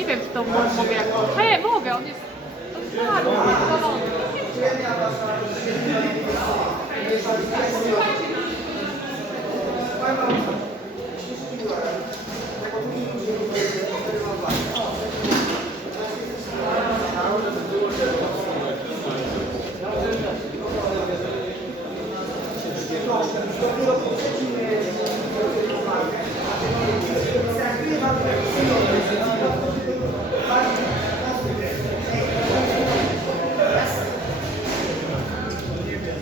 nie wiem, czy to mogę jak... Hej, mogę, on jest... To jest balon.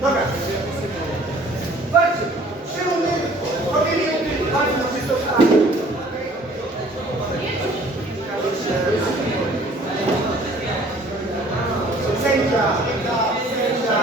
Dobra. Walczy. 3 rundy. Powiedzmy, walczy na czystą stronę. Sędzia. Sędzia.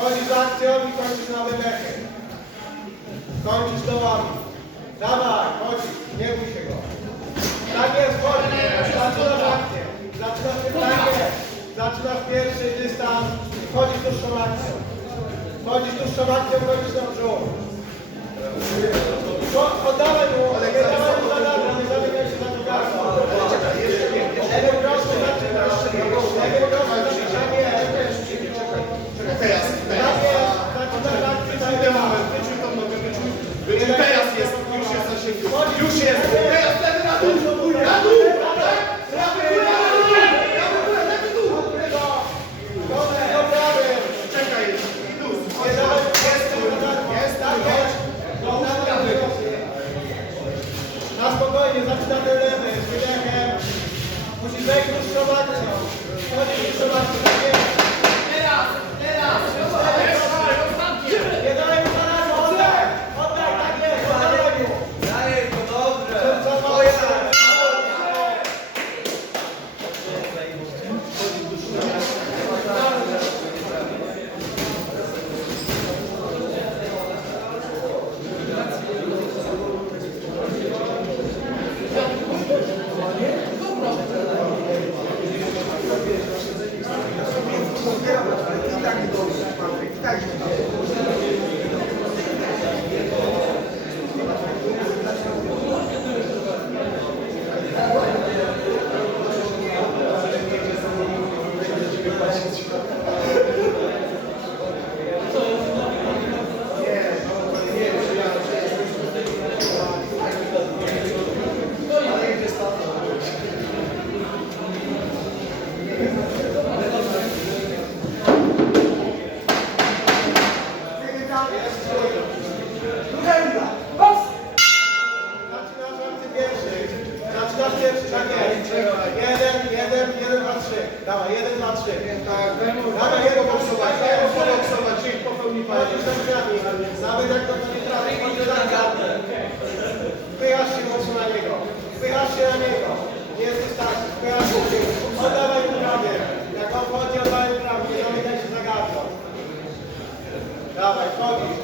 Chodzisz akcją i kończysz na wydechy. Kończysz dołami. Dawaj, chodzisz, nie bój się go. Tak jest, chodź. Zaczynasz akcję. Zaczynasz pierwszy dystans. Chodzisz dłuższą akcją. Chodzisz dłuższą akcją, chodzisz na brzuch. Oddawaj mu, nie dawaj mu zadania, nie zamykaj się na drugarstwo. Tego proszę zaczynasz. Tego proszę zaczynasz. Teraz, teraz jest, już jest zasięgu. Już jest, teraz lewy na dół, na dół, prawy, lewy dół. Czekaj, luz, jest, na spokojnie, zaczyna ten lewy, z wydechem. Musisz wejść dłuższą akcją. Chodzisz dłuższą akcją. Nie daj mu za razu, oddaj! Oddaj, tak jest, oddaj mu! Daję to dobrze! To jest! Druga runda. Dawaj, 1, 2, 3. Tak, daj mu Dawaj, jego boksować, daj mu poboksować, niech popełni Chodzisz za drzwiami. Nawet jak to nie trafi, chodzisz za drzwiami. Wpychasz się mocno na niego. Wpychasz się na niego. Nie jesteś tak, wpychasz się. Oddawaj mu prawie. Jak on wchodzi, oddawaj mu prawie. Nie zamykaj się za gardło. Dawaj, wchodzisz.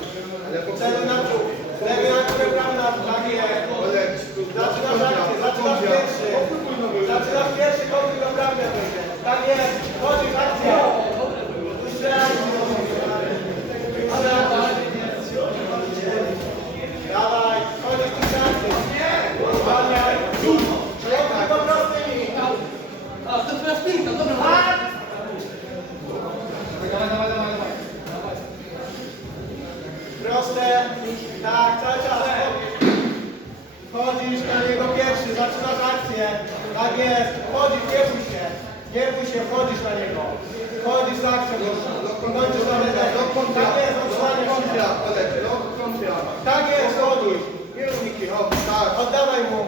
Lewy na przód. Lewy na przód, prawy na przód. Tak jest. Zaczynasz akcję, zaczynasz pierwszy. Zaczynasz pierwszy, kończy go prawdę będzie. Tak jest. Wchodzisz, akcja. Dłuższe akcje. Dłuższe akcje. Dawaj, wchodzisz, dłuższe akcje. Uwalniaj. Przejdźmy go prostymi. A, to twoja spinka, dobra. Proste. Tak, cały czas. Wchodzisz na niego pierwszy, zaczynasz akcję. Tak jest. Wchodzisz, nie bój się. Nie bój się, wchodzisz na niego. Wchodzisz z akcją. Kończysz na niego. Tak jest, odsłaniasz się. Tak jest, wchodzisz. Kierunniki, hop, tak. Oddawaj mu.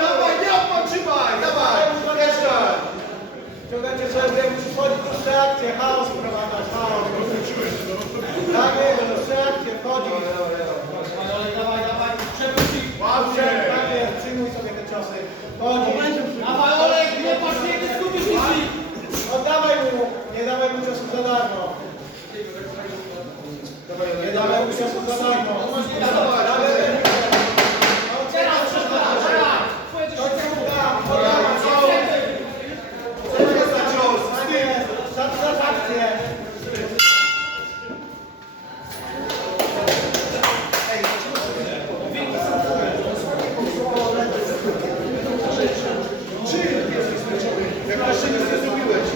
Dawaj, nie odpoczywaj, dawaj, jeszcze. Ciągacie sobie, musisz wchodzić w dłuższe akcje. Chaos wprowadzać, chaos. Tak jest, dłuższe akcje, wchodzisz. Ładnie. Tak jest, przyjmuj sobie te ciosy. Wchodzisz. Dawaj, Olek, nie patrz, nie dyskutuj z nimi. Oddawaj mu. Nie dawaj mu ciosów za darmo. Nie dawaj mu ciosów za darmo. Co to jest za cios? Tak jest, zaczynasz akcję. Jak jeszcze nic nie zrobiłeś?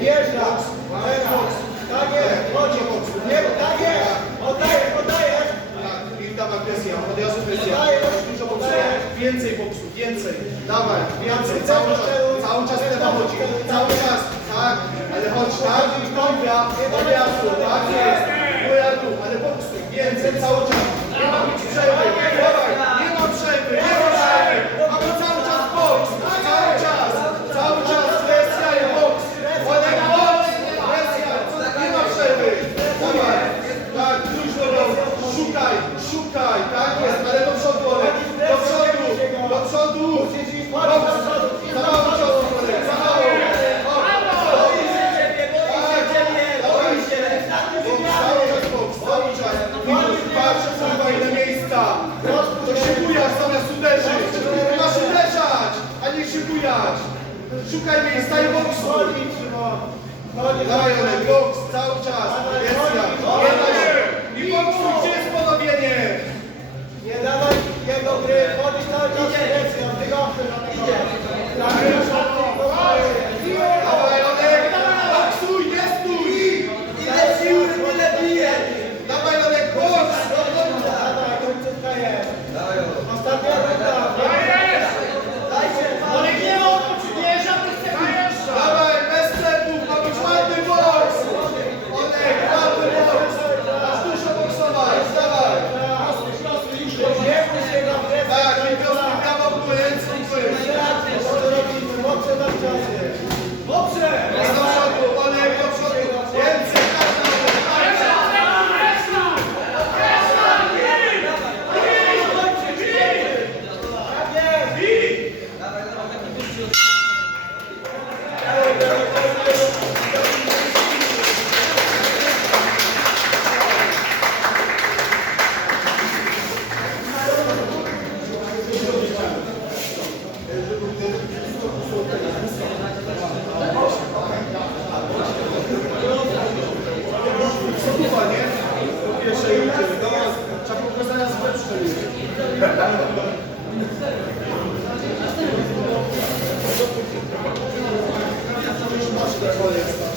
Wjeżdża. Tak jest, chodzi. Nie, tak jest. Oddajesz, oddajesz. Tak, i dawaj presja, od razu presja. Oddajesz, Dużo boksu, oddajesz. więcej boksu, więcej. Dawaj, więcej, cały czas lewa chodzi, cały czas, tak, ale chodź, tak, i kąpia, od razu, tak jest, góra dół, ale boksu, więcej, cały czas, nie ma być przerwy, dawaj, nie ma przerwy, mamy cały czas boks, cały czas presja i boks, Olek, boks, presja, nie ma przerwy, dawaj, tak, dużo szukaj, tak jest, ale do przodu, Olek, do przodu, Musisz iść do przodu. za mało czasu, Olek, za mało, cały czas, patrz, kurwa, ile miejsca, to się bujasz zamiast uderzyć, masz uderzać, a nie się bujać, szukaj miejsca i boksu, Wchodzić, Szymon. Wchodzisz. dawaj Olek, boks, cały czas, presja, nie da się, i boksu, gdzie jest ponowienie? Nie dawaj jego gry. Wchodzisz cały czas w presję. Oddychowcy na tego. Zaczynasz akcję. Dawaj Olek, boksuj, nie stój! Ile siły, tyle bije. Dawaj Olek, boks! Dawaj, końcówka jest. Ostatnia runda. Olek, nie ma odpoczynienia, żadnych sekund. Dawaj, bez sklepów, ma być ładny boks! Olek, ładny boks! Masz dużo boksować, dawaj! Nie bój się na presję. Tak, i prosto prawo w górę, ręce w górę. Co robimy? Koniec,